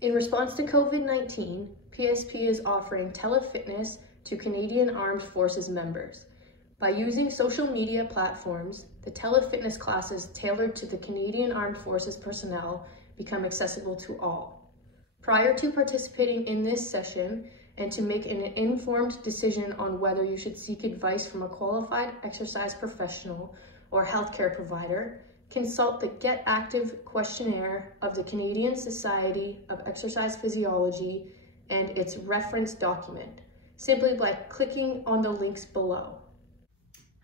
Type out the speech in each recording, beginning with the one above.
In response to COVID-19, PSP is offering tele-fitness to Canadian Armed Forces members. By using social media platforms, the tele-fitness classes tailored to the Canadian Armed Forces personnel become accessible to all. Prior to participating in this session, and to make an informed decision on whether you should seek advice from a qualified exercise professional or healthcare provider, consult the Get Active questionnaire of the Canadian Society of Exercise Physiology and its reference document, simply by clicking on the links below.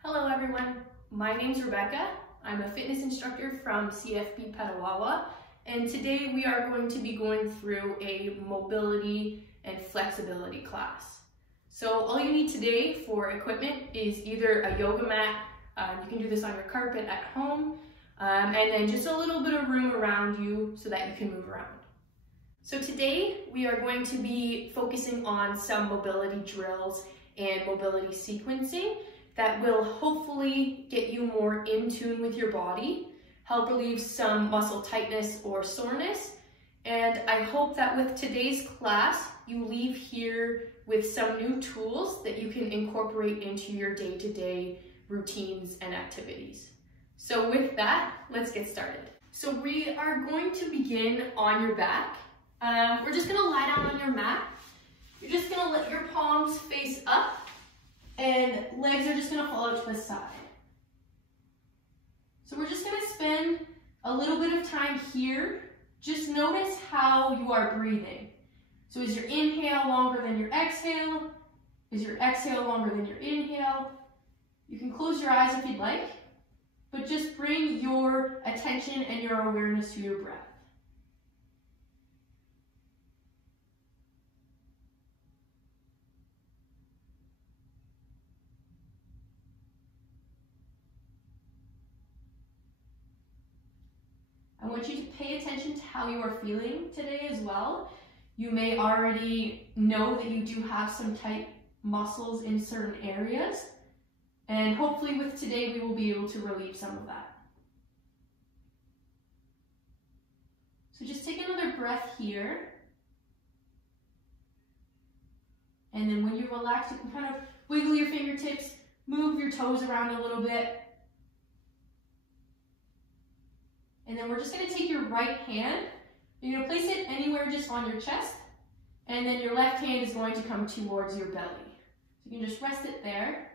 Hello everyone, my name's Rebecca. I'm a fitness instructor from CFB Petawawa, and today we are going to be going through a mobility and flexibility class. So all you need today for equipment is either a yoga mat, you can do this on your carpet at home, and then just a little bit of room around you so that you can move around. So today we are going to be focusing on some mobility drills and mobility sequencing that will hopefully get you more in tune with your body, help relieve some muscle tightness or soreness, and I hope that with today's class, you leave here with some new tools that you can incorporate into your day-to-day routines and activities. So with that, let's get started. So we are going to begin on your back. We're just gonna lie down on your mat. You're just gonna let your palms face up and legs are just gonna fall out to the side. So we're just gonna spend a little bit of time here. Just notice how you are breathing. So is your inhale longer than your exhale? Is your exhale longer than your inhale? You can close your eyes if you'd like, but just bring your attention and your awareness to your breath. I want you to pay attention to how you are feeling today as well. You may already know that you do have some tight muscles in certain areas, and hopefully with today we will be able to relieve some of that. So just take another breath here, and then when you relax, you can kind of wiggle your fingertips, move your toes around a little bit. And then we're just gonna take your right hand, you're gonna place it anywhere just on your chest, and then your left hand is going to come towards your belly. So you can just rest it there.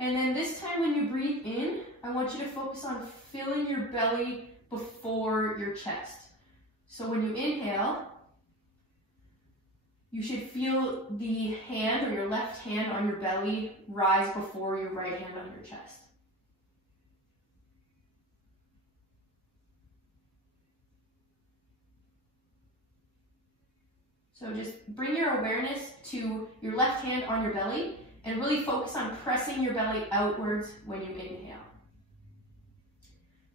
And then this time when you breathe in, I want you to focus on filling your belly before your chest. So when you inhale, you should feel the hand or your left hand on your belly rise before your right hand on your chest. So just bring your awareness to your left hand on your belly and really focus on pressing your belly outwards when you inhale.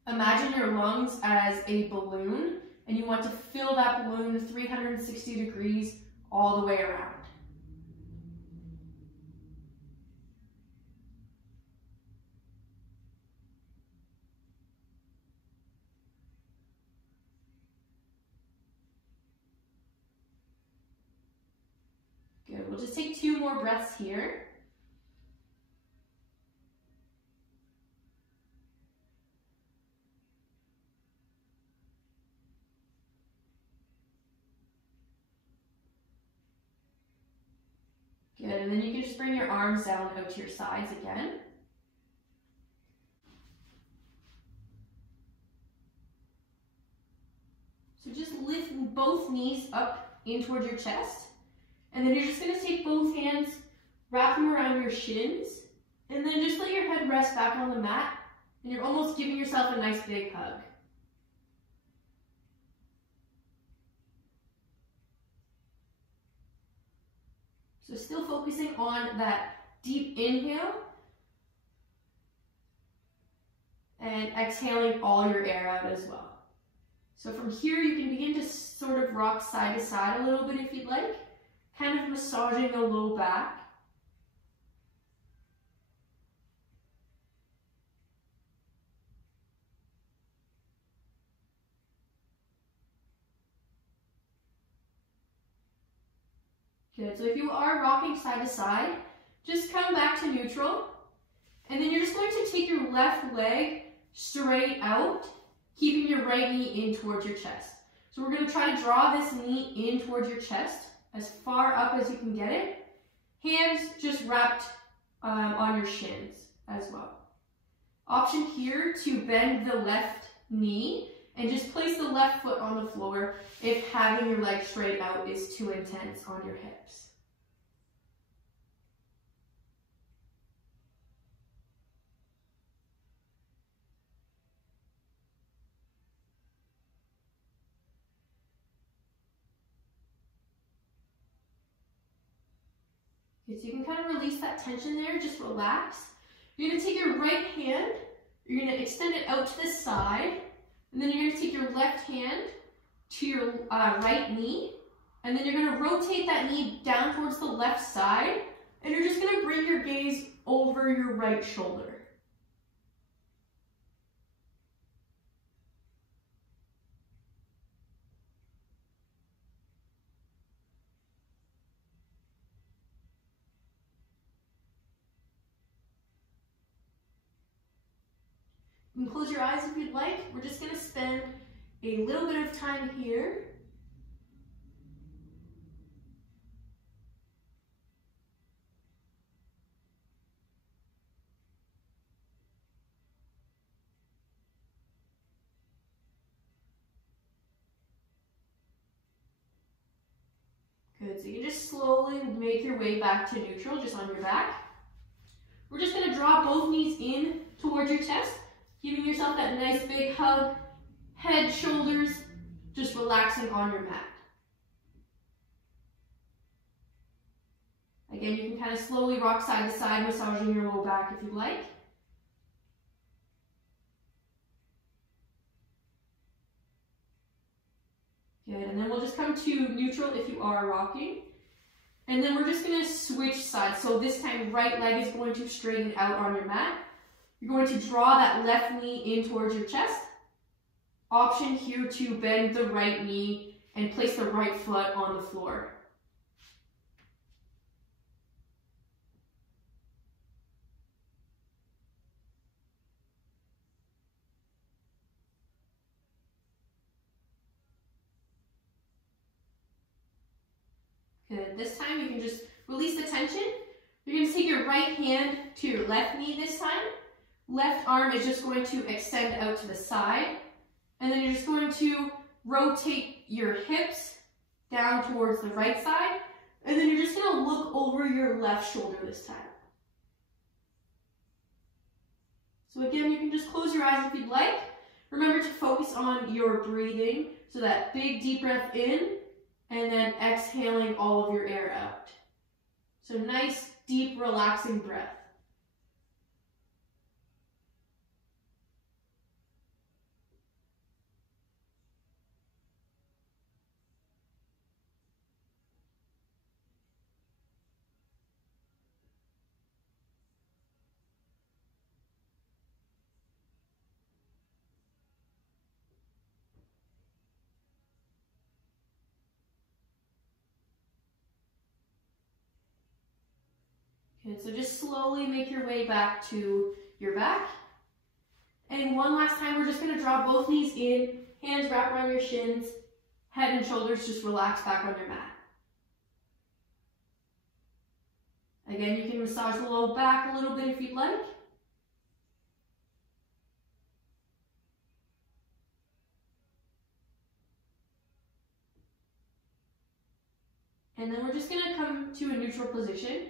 Imagine your lungs as a balloon, and you want to fill that balloon 360 degrees all the way around. Good, we'll just take 2 more breaths here. Good, and then you can just bring your arms down out to your sides again. So just lift both knees up in towards your chest. And then you're just gonna take both hands, wrap them around your shins, and then just let your head rest back on the mat, and you're almost giving yourself a nice big hug. So still focusing on that deep inhale, and exhaling all your air out as well. So from here, you can begin to sort of rock side to side a little bit if you'd like, kind of massaging the low back. Good, so if you are rocking side to side, just come back to neutral. And then you're just going to take your left leg straight out, keeping your right knee in towards your chest. So we're going to try to draw this knee in towards your chest, as far up as you can get it. Hands just wrapped on your shins as well. Option here to bend the left knee and just place the left foot on the floor if having your leg straight out is too intense on your hips. Okay, so you can kind of release that tension there, just relax. You're going to take your right hand, you're going to extend it out to the side, and then you're going to take your left hand to your right knee, and then you're going to rotate that knee down towards the left side, and you're just going to bring your gaze over your right shoulder. You can close your eyes if you'd like. We're just going to spend a little bit of time here. Good, so you can just slowly make your way back to neutral, just on your back. We're just going to draw both knees in towards your chest, giving yourself that nice big hug, head, shoulders, just relaxing on your mat. Again, you can kind of slowly rock side to side, massaging your low back if you'd like. Good, and then we'll just come to neutral if you are rocking. And then we're just going to switch sides. So this time, right leg is going to straighten out on your mat. You're going to draw that left knee in towards your chest. Option here to bend the right knee and place the right foot on the floor. Good. This time you can just release the tension. You're going to take your right hand to your left knee this time. Left arm is just going to extend out to the side. And then you're just going to rotate your hips down towards the right side. And then you're just going to look over your left shoulder this time. So again, you can just close your eyes if you'd like. Remember to focus on your breathing. So that big deep breath in and then exhaling all of your air out. So nice, deep, relaxing breath. Good, so just slowly make your way back to your back. And one last time, we're just going to draw both knees in, hands wrap around your shins, head and shoulders just relax back on your mat. Again, you can massage the low back a little bit if you'd like. And then we're just going to come to a neutral position.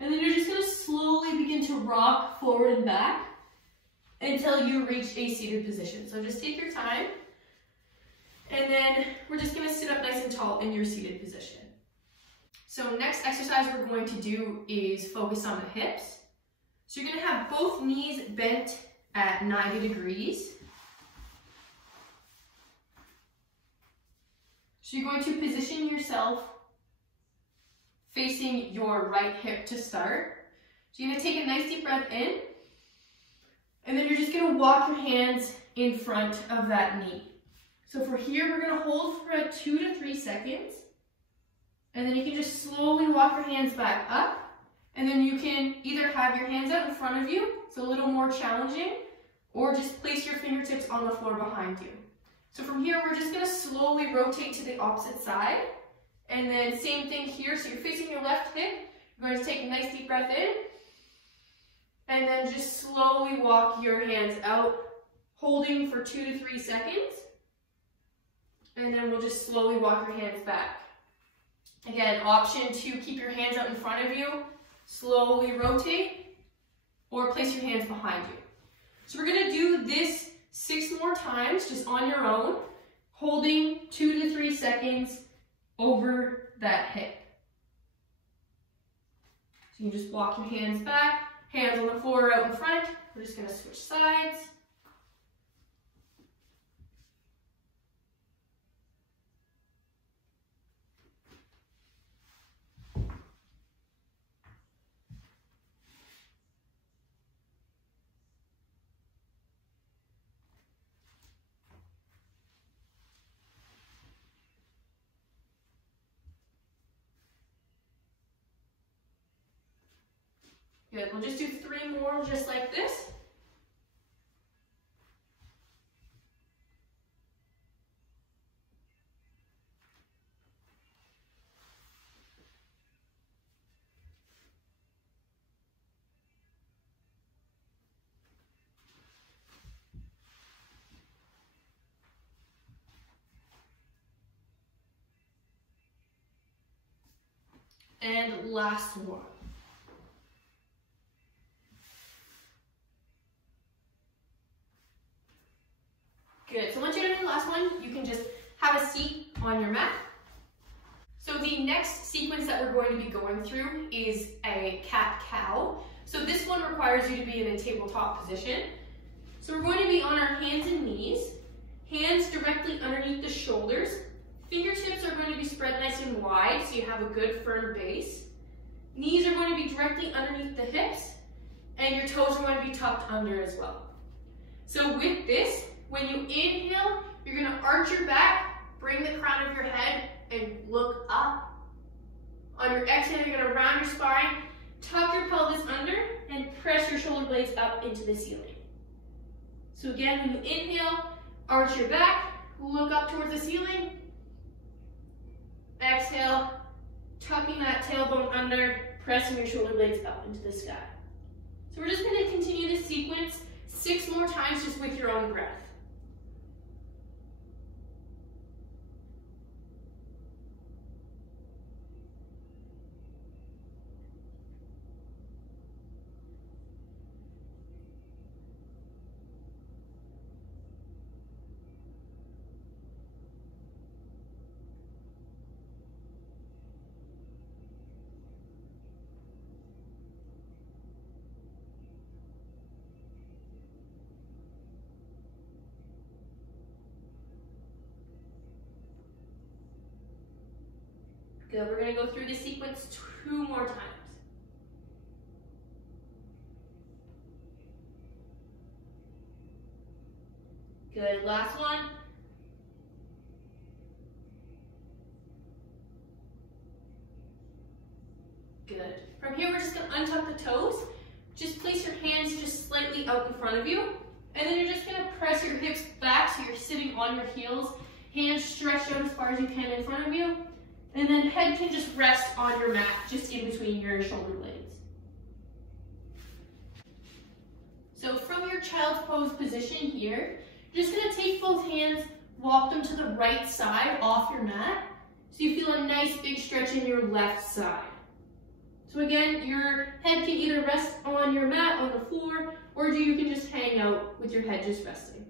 And then you're just going to slowly begin to rock forward and back until you reach a seated position. So just take your time. And then we're just going to sit up nice and tall in your seated position. So next exercise we're going to do is focus on the hips. So you're going to have both knees bent at 90 degrees. So you're going to position yourself facing your right hip to start. So you're going to take a nice deep breath in, and then you're just going to walk your hands in front of that knee. So for here, we're going to hold for 2 to 3 seconds, And then you can just slowly walk your hands back up. And then you can either have your hands out in front of you, it's a little more challenging, or just place your fingertips on the floor behind you. So from here, we're just gonna slowly rotate to the opposite side. And then same thing here, so you're facing your left hip. You're going to take a nice deep breath in. And then just slowly walk your hands out, holding for 2 to 3 seconds. And then we'll just slowly walk your hands back. Again, option to keep your hands out in front of you, slowly rotate, or place your hands behind you. So we're gonna do this 6 more times, just on your own, holding 2 to 3 seconds over that hip. So you can just walk your hands back, hands on the floor out in front. We're just gonna switch sides. Good, we'll just do 3 more just like this. And last one. Good, so once you're done the last one, you can just have a seat on your mat. So the next sequence that we're going to be going through is a cat-cow. So this one requires you to be in a tabletop position. So we're going to be on our hands and knees, hands directly underneath the shoulders. Fingertips are going to be spread nice and wide so you have a good firm base. Knees are going to be directly underneath the hips, and your toes are going to be tucked under as well. So with this, when you inhale, you're going to arch your back, bring the crown of your head, and look up. On your exhale, you're going to round your spine, tuck your pelvis under, and press your shoulder blades up into the ceiling. So again, when you inhale, arch your back, look up towards the ceiling. Exhale, tucking that tailbone under, pressing your shoulder blades up into the sky. So we're just going to continue this sequence 6 more times just with your own breath. Good, we're going to go through this sequence 2 more times. Good, last one. Good. From here, we're just going to untuck the toes. Just place your hands just slightly out in front of you. And then you're just going to press your hips back so you're sitting on your heels. Hands stretched out as far as you can in front of you. And then head can just rest on your mat, just in between your shoulder blades. So from your child's pose position here, you're just gonna take both hands, walk them to the right side off your mat, so you feel a nice big stretch in your left side. So again, your head can either rest on your mat, on the floor, or you can just hang out with your head just resting.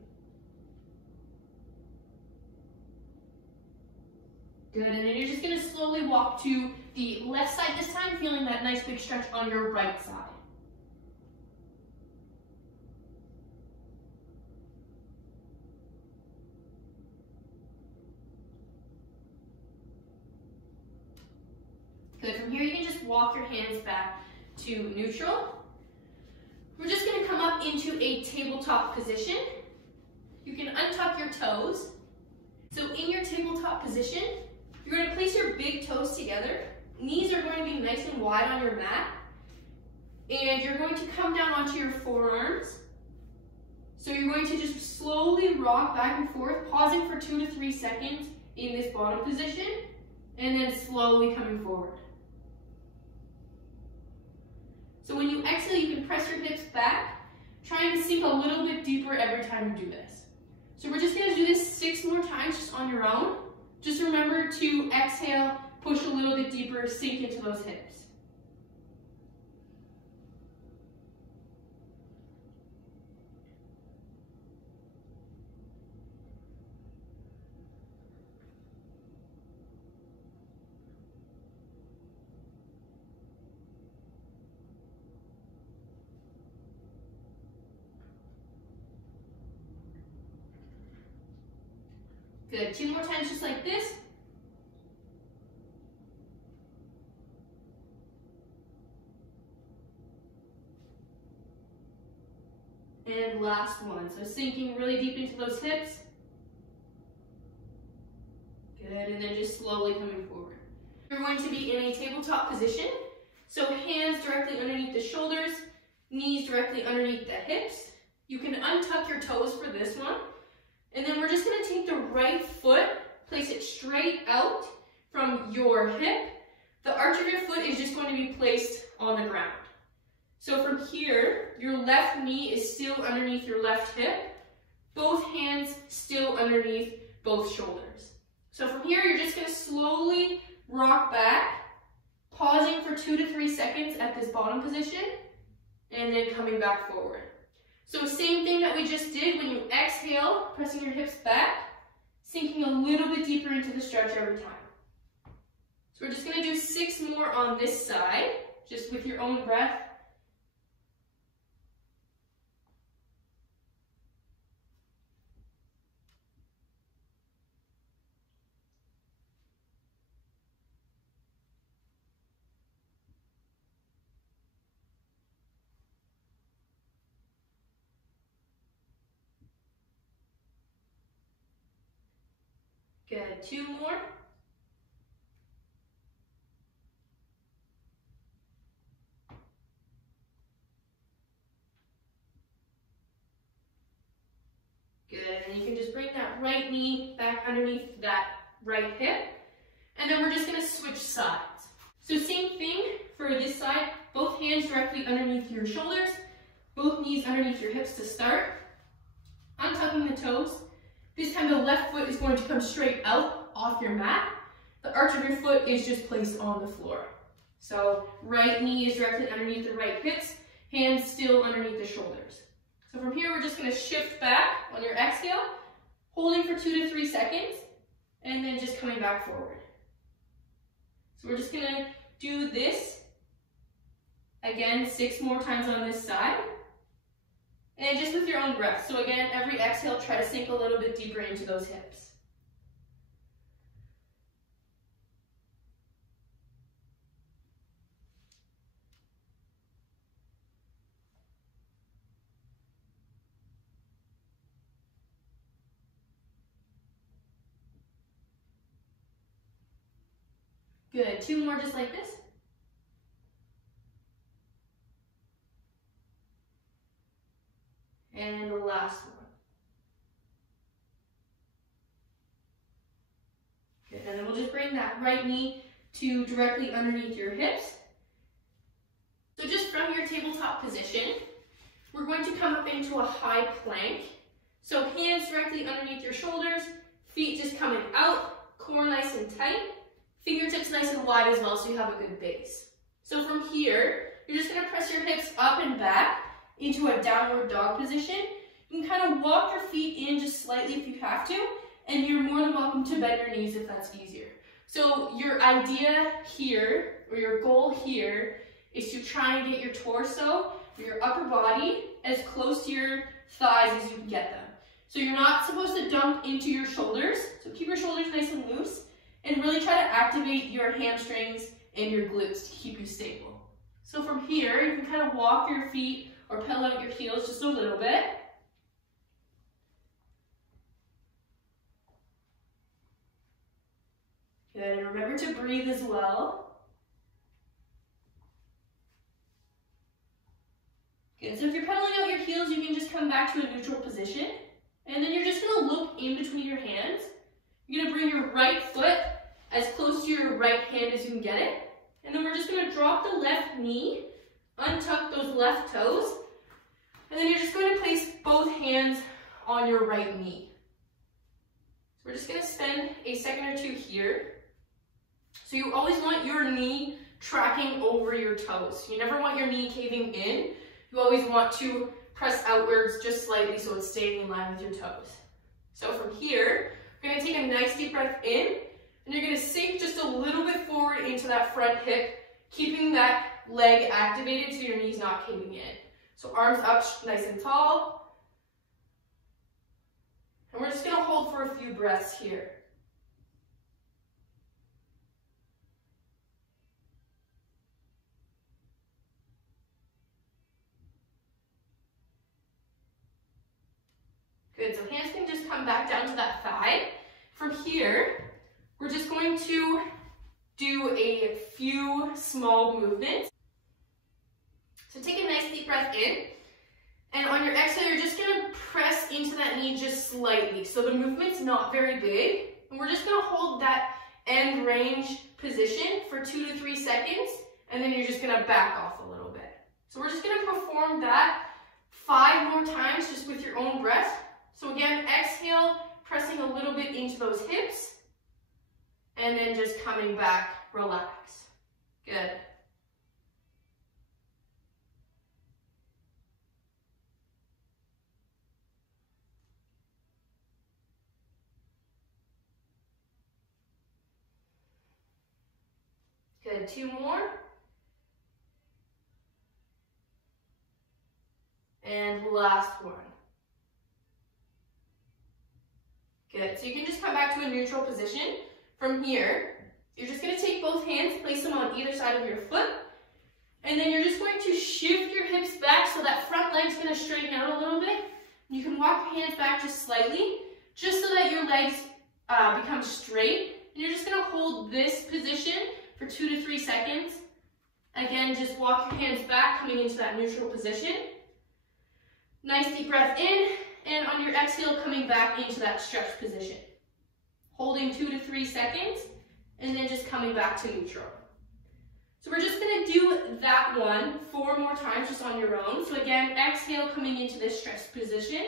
Good, and then you're just going to slowly walk to the left side this time, feeling that nice big stretch on your right side. Good, from here you can just walk your hands back to neutral. We're just going to come up into a tabletop position. You can untuck your toes. So in your tabletop position, you're going to place place your big toes together. Knees are going to be nice and wide on your mat. And you're going to come down onto your forearms. So you're going to just slowly rock back and forth, pausing for 2 to 3 seconds in this bottom position, and then slowly coming forward. So when you exhale, you can press your hips back, trying to sink a little bit deeper every time you do this. So we're just going to do this 6 more times just on your own. Just remember to exhale, push a little bit deeper, sink into those hips. Good, 2 more times just like this. And last one, so sinking really deep into those hips. Good, and then just slowly coming forward. You're going to be in a tabletop position. So hands directly underneath the shoulders, knees directly underneath the hips. You can untuck your toes for this one. And then we're just going to take the right foot, place it straight out from your hip. The arch of your foot is just going to be placed on the ground. So from here, your left knee is still underneath your left hip, both hands still underneath both shoulders. So from here, you're just going to slowly rock back, pausing for 2 to 3 seconds at this bottom position, and then coming back forward. So same thing that we just did when you exhale, pressing your hips back, sinking a little bit deeper into the stretch every time. So we're just going to do 6 more on this side, just with your own breath. Good, 2 more. Good, and you can just bring that right knee back underneath that right hip. And then we're just gonna switch sides. So same thing for this side, both hands directly underneath your shoulders, both knees underneath your hips to start. Untucking the toes. This time the left foot is going to come straight out off your mat. The arch of your foot is just placed on the floor. So right knee is directly underneath the right hips, hands still underneath the shoulders. So from here, we're just going to shift back on your exhale, holding for 2 to 3 seconds, and then just coming back forward. So we're just going to do this again 6 more times on this side. And just with your own breath. So again, every exhale, try to sink a little bit deeper into those hips. Good, 2 more just like this. And the last one. Good, and then we'll just bring that right knee to directly underneath your hips. So just from your tabletop position, we're going to come up into a high plank. So hands directly underneath your shoulders, feet just coming out, core nice and tight, fingertips nice and wide as well so you have a good base. So from here, you're just going to press your hips up and back into a downward dog position. You can kind of walk your feet in just slightly if you have to, and you're more than welcome to bend your knees if that's easier. So your idea here, or your goal here, is to try and get your torso or your upper body as close to your thighs as you can get them. So you're not supposed to dump into your shoulders, so keep your shoulders nice and loose, and really try to activate your hamstrings and your glutes to keep you stable. So from here, you can kind of walk your feet or pedal out your heels just a little bit. Good, and remember to breathe as well. Good, so if you're pedaling out your heels, you can just come back to a neutral position. And then you're just gonna look in between your hands. You're gonna bring your right foot as close to your right hand as you can get it. And then we're just gonna drop the left knee, untuck those left toes, and then you're just going to place both hands on your right knee. So we're just gonna spend a second or two here. So you always want your knee tracking over your toes. You never want your knee caving in. You always want to press outwards just slightly so it's staying in line with your toes. So from here, we're gonna take a nice deep breath in, and you're gonna sink just a little bit forward into that front hip, keeping that leg activated so your knee's not caving in. So arms up nice and tall. And we're just gonna hold for a few breaths here. Good, so hands can just come back down to that thigh. From here, we're just going to do a few small movements. So take a nice deep breath in, and on your exhale, you're just gonna press into that knee just slightly. So the movement's not very big, and we're just gonna hold that end range position for 2 to 3 seconds, and then you're just gonna back off a little bit. So we're just gonna perform that 5 more times just with your own breath. So again, exhale, pressing a little bit into those hips, and then just coming back, relax. Good. Good, 2 more. And last one. Good, so you can just come back to a neutral position. From here, you're just gonna take both hands, place them on either side of your foot, and then you're just going to shift your hips back so that front leg's gonna straighten out a little bit. You can walk your hands back just slightly, just so that your legs become straight. And you're just gonna hold this position for 2 to 3 seconds. Again, just walk your hands back, coming into that neutral position. Nice deep breath in, and on your exhale, coming back into that stretch position. Holding 2 to 3 seconds, and then just coming back to neutral. So we're just gonna do that one 4 more times just on your own. So again, exhale, coming into this stretch position.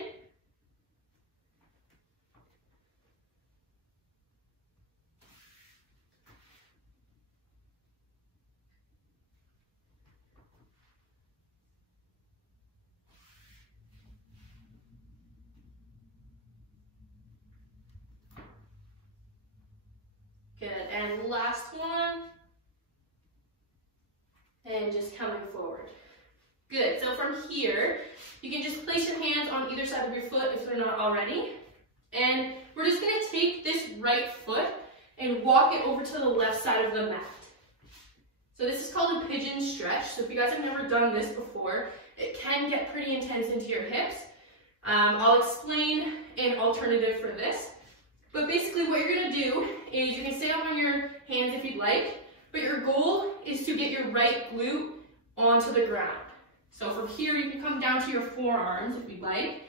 Good, and last one. And just coming forward. Good, so from here, you can just place your hands on either side of your foot if they're not already. And we're just gonna take this right foot and walk it over to the left side of the mat. So this is called a pigeon stretch. So if you guys have never done this before, it can get pretty intense into your hips. I'll explain an alternative for this. But basically what you're gonna do is you can stay up on your hands if you'd like, but your goal is to get your right glute onto the ground. So from here, you can come down to your forearms if you'd like.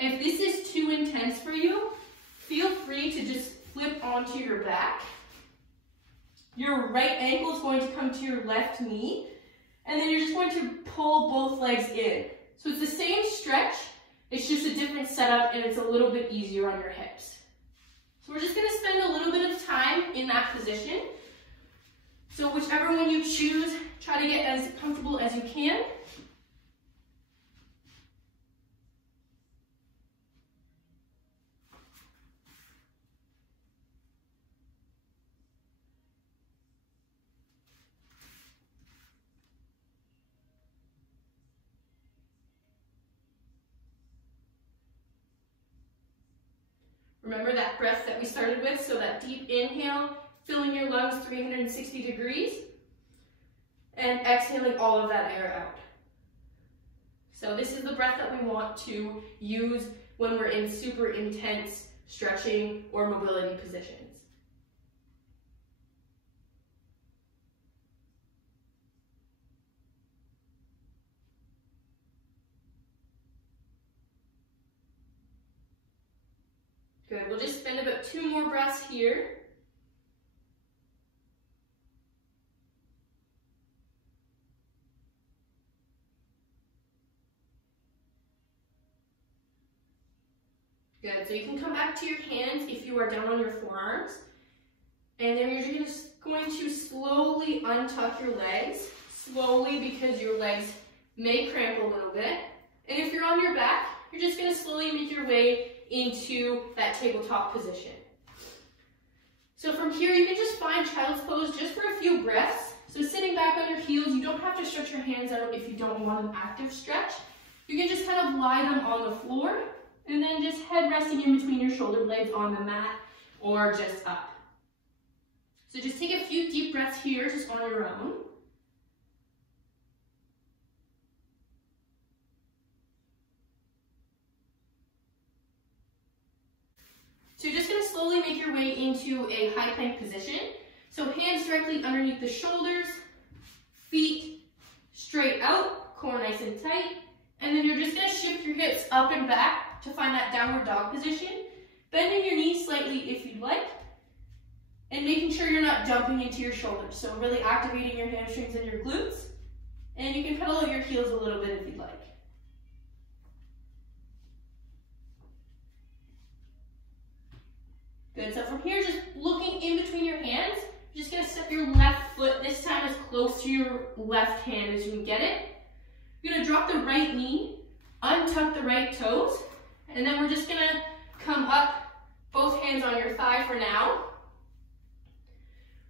And if this is too intense for you, feel free to just flip onto your back. Your right ankle is going to come to your left knee, and then you're just going to pull both legs in. So it's the same stretch, it's just a different setup, and it's a little bit easier on your hips. So we're just gonna spend a little bit of time in that position. So whichever one you choose, try to get as comfortable as you can. Remember that breath that we started with, so that deep inhale, filling your lungs 360 degrees, and exhaling all of that air out. So this is the breath that we want to use when we're in super intense stretching or mobility positions. Good, we'll just spend about 2 more breaths here. Good, so you can come back to your hands if you are down on your forearms. And then you're just going to slowly untuck your legs, slowly because your legs may cramp a little bit. And if you're on your back, you're just going to slowly make your way into that tabletop position. So from here, you can just find child's pose just for a few breaths. So sitting back on your heels, you don't have to stretch your hands out if you don't want an active stretch. You can just kind of lie them on the floor and then just head resting in between your shoulder blades on the mat or just up. So just take a few deep breaths here just on your own. So you're just going to slowly make your way into a high plank position. So hands directly underneath the shoulders, feet straight out, core nice and tight. And then you're just going to shift your hips up and back to find that downward dog position. Bending your knees slightly if you'd like. And making sure you're not jumping into your shoulders. So really activating your hamstrings and your glutes. And you can pedal out your heels a little bit if you'd like. Good, so from here, just looking in between your hands, you're just gonna step your left foot, this time as close to your left hand as you can get it. You're gonna drop the right knee, untuck the right toes, and then we're just gonna come up, both hands on your thigh for now.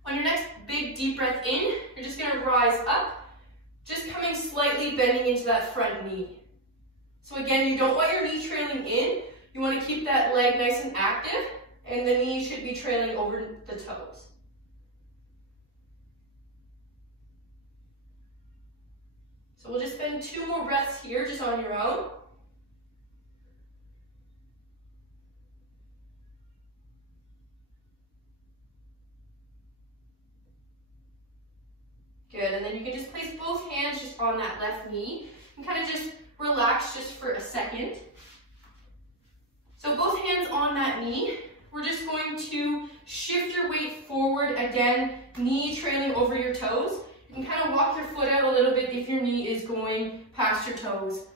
On your next big deep breath in, you're just gonna rise up, just coming slightly bending into that front knee. So again, you don't want your knee trailing in, you wanna keep that leg nice and active, and the knee should be trailing over the toes. So we'll just spend 2 more breaths here just on your own. Good, and then you can just place both hands just on that left knee and kind of just relax just for a second. So both hands on that knee. We're just going to shift your weight forward again, knee trailing over your toes. You can kind of walk your foot out a little bit if your knee is going past your toes.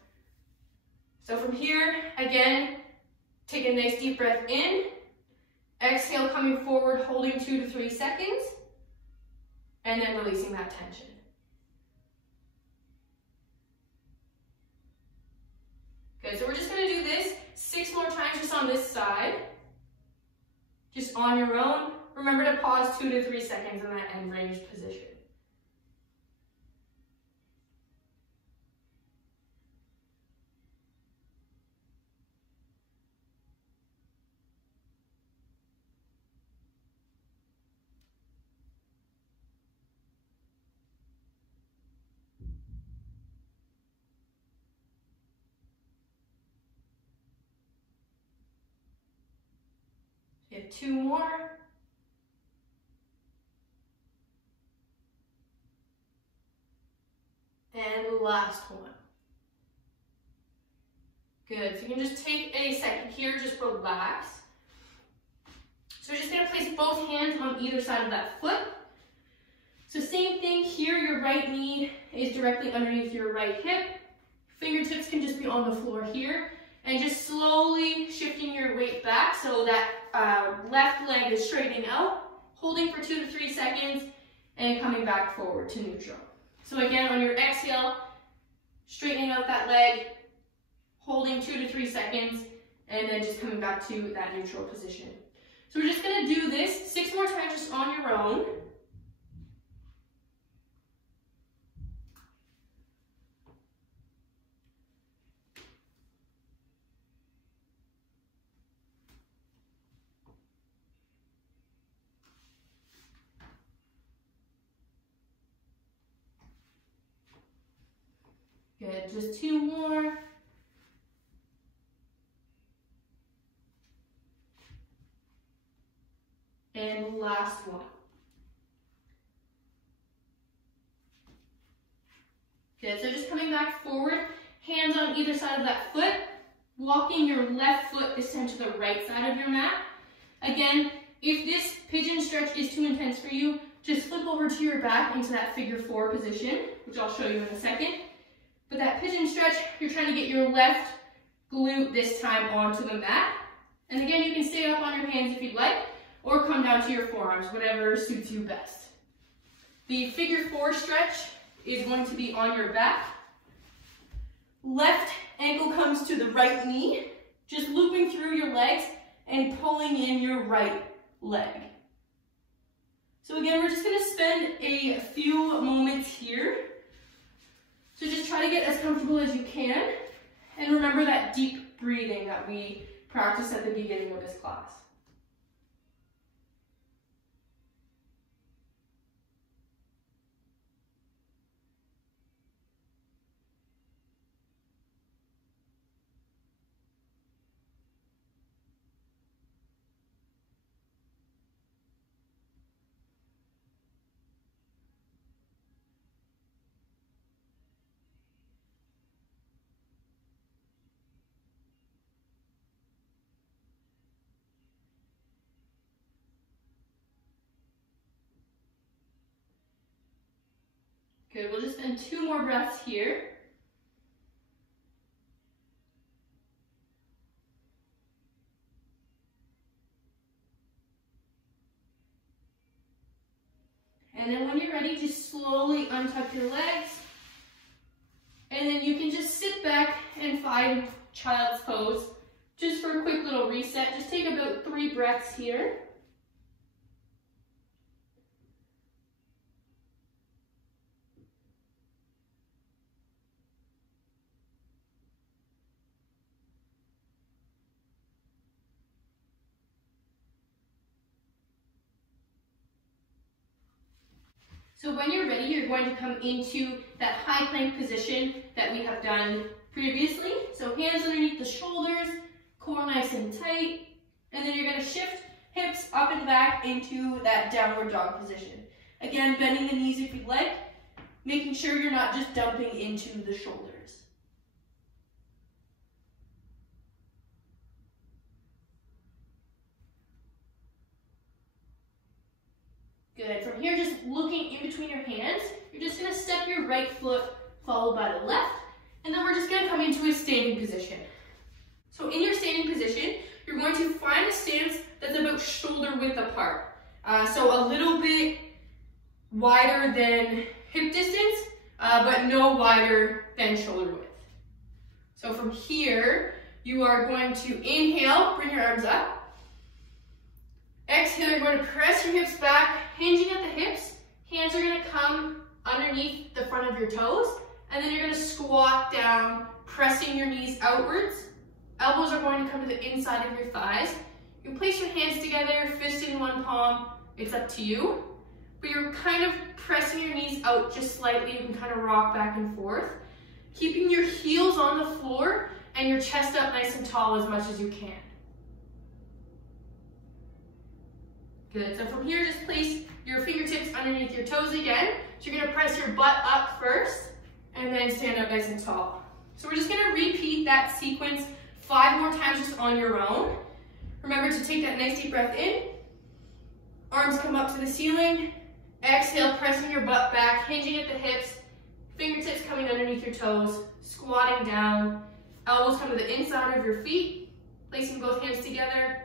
So from here, again, take a nice deep breath in. Exhale, coming forward, holding 2 to 3 seconds. And then releasing that tension. Good, so we're just gonna do this 6 more times just on this side. Just on your own. Remember to pause 2 to 3 seconds in that end range position. You have 2 more. And last one. Good, so you can just take a second here, just relax. So we're just gonna place both hands on either side of that foot. So same thing here, your right knee is directly underneath your right hip. Fingertips can just be on the floor here. And just slowly shifting your weight back so that left leg is straightening out, holding for 2 to 3 seconds, and coming back forward to neutral. So again, on your exhale, straightening out that leg, holding 2 to 3 seconds, and then just coming back to that neutral position. So we're just gonna do this 6 more times just on your own. Good, just 2 more. And last one. Good, so just coming back forward, hands on either side of that foot. walking your left foot this time to the right side of your mat. Again, if this pigeon stretch is too intense for you, just flip over to your back into that figure 4 position, which I'll show you in a second. But that pigeon stretch, you're trying to get your left glute this time onto the mat. And again, you can stay up on your hands if you'd like, or come down to your forearms, whatever suits you best. The figure 4 stretch is going to be on your back. Left ankle comes to the right knee, just looping through your legs and pulling in your right leg. So again, we're just going to spend a few moments here. So just try to get as comfortable as you can. And remember that deep breathing that we practiced at the beginning of this class. Good, we'll just spend 2 more breaths here. And then when you're ready, just slowly untuck your legs. And then you can just sit back and find child's pose. Just for a quick little reset, just take about 3 breaths here. So when you're ready, you're going to come into that high plank position that we have done previously. So hands underneath the shoulders, core nice and tight, and then you're going to shift hips up and back into that downward dog position. Again, bending the knees if you'd like, making sure you're not just dumping into the shoulders. Good. From here, just looking in between your hands, you're just going to step your right foot followed by the left, and then we're just going to come into a standing position. So in your standing position, you're going to find a stance that's about shoulder width apart. So a little bit wider than hip distance, but no wider than shoulder width. So from here, you are going to inhale, bring your arms up. Exhale, you're going to press your hips back, hinging at the hips. Hands are going to come underneath the front of your toes, and then you're going to squat down, pressing your knees outwards. Elbows are going to come to the inside of your thighs. You can place your hands together, fist in one palm. It's up to you. But you're kind of pressing your knees out just slightly. You can kind of rock back and forth. Keeping your heels on the floor and your chest up nice and tall as much as you can. Good, so from here, just place your fingertips underneath your toes again. So you're gonna press your butt up first, and then stand up nice and tall. So we're just gonna repeat that sequence 5 more times just on your own. Remember to take that nice deep breath in. Arms come up to the ceiling. Exhale, pressing your butt back, hinging at the hips. Fingertips coming underneath your toes, squatting down. Elbows come to the inside of your feet. Placing both hands together.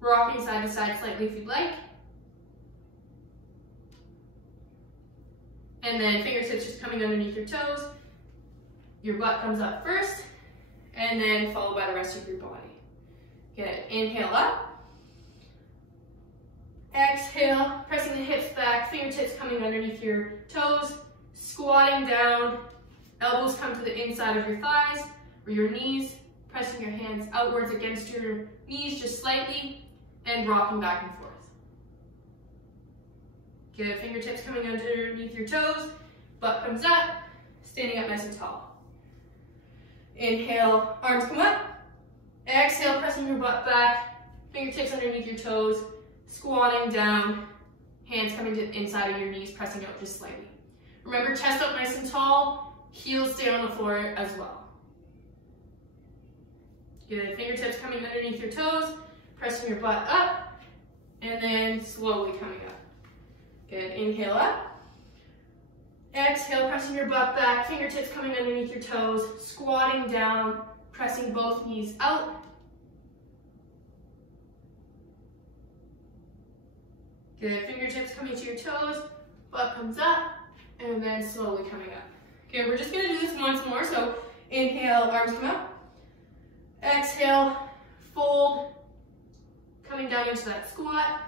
Rocking side to side slightly if you'd like. And then fingertips just coming underneath your toes. Your butt comes up first, and then followed by the rest of your body. Good, inhale up. Exhale, pressing the hips back, fingertips coming underneath your toes, squatting down. Elbows come to the inside of your thighs or your knees, pressing your hands outwards against your knees just slightly, and rocking back and forth. Good, fingertips coming underneath your toes, butt comes up, standing up nice and tall. Inhale, arms come up. Exhale, pressing your butt back, fingertips underneath your toes, squatting down, hands coming to the inside of your knees, pressing out just slightly. Remember, chest up nice and tall, heels stay on the floor as well. Good, fingertips coming underneath your toes, pressing your butt up, and then slowly coming up. Good, inhale up. Exhale, pressing your butt back, fingertips coming underneath your toes, squatting down, pressing both knees out. Good, fingertips coming to your toes, butt comes up, and then slowly coming up. Okay, we're just gonna do this once more, so inhale, arms come up. Exhale, fold, coming down into that squat,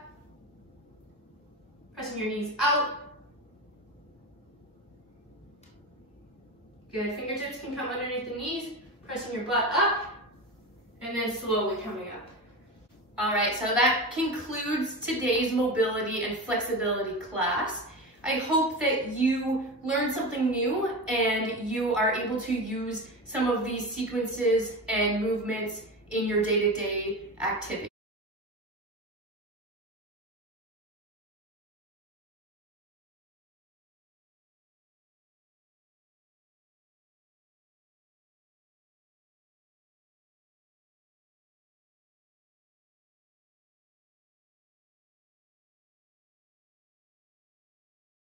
pressing your knees out. Good, fingertips can come underneath the knees, pressing your butt up, and then slowly coming up. All right, so that concludes today's mobility and flexibility class. I hope that you learned something new and you are able to use some of these sequences and movements in your day-to-day activity.